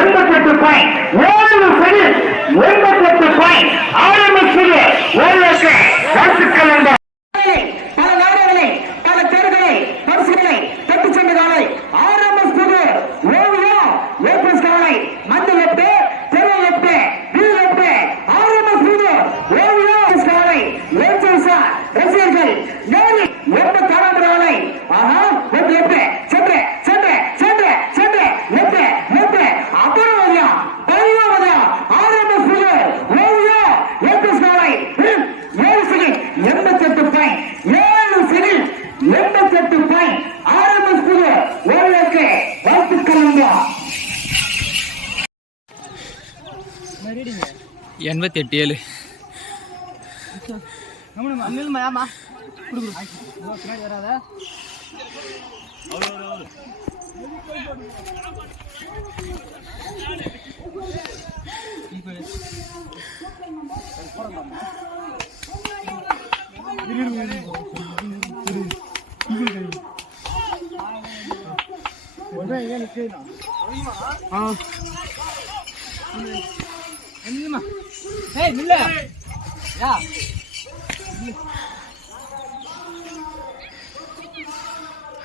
எண்பத்தி எட்டு பாயிண்ட் எண்பத்தி எட்டு ஏழு. ஒன்றே ஏய் நில்ல. யா.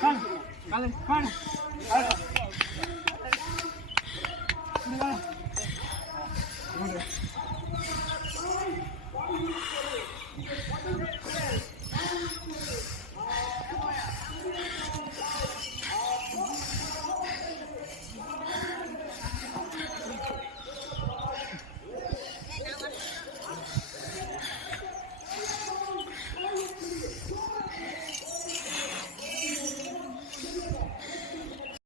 கால் கால் கால்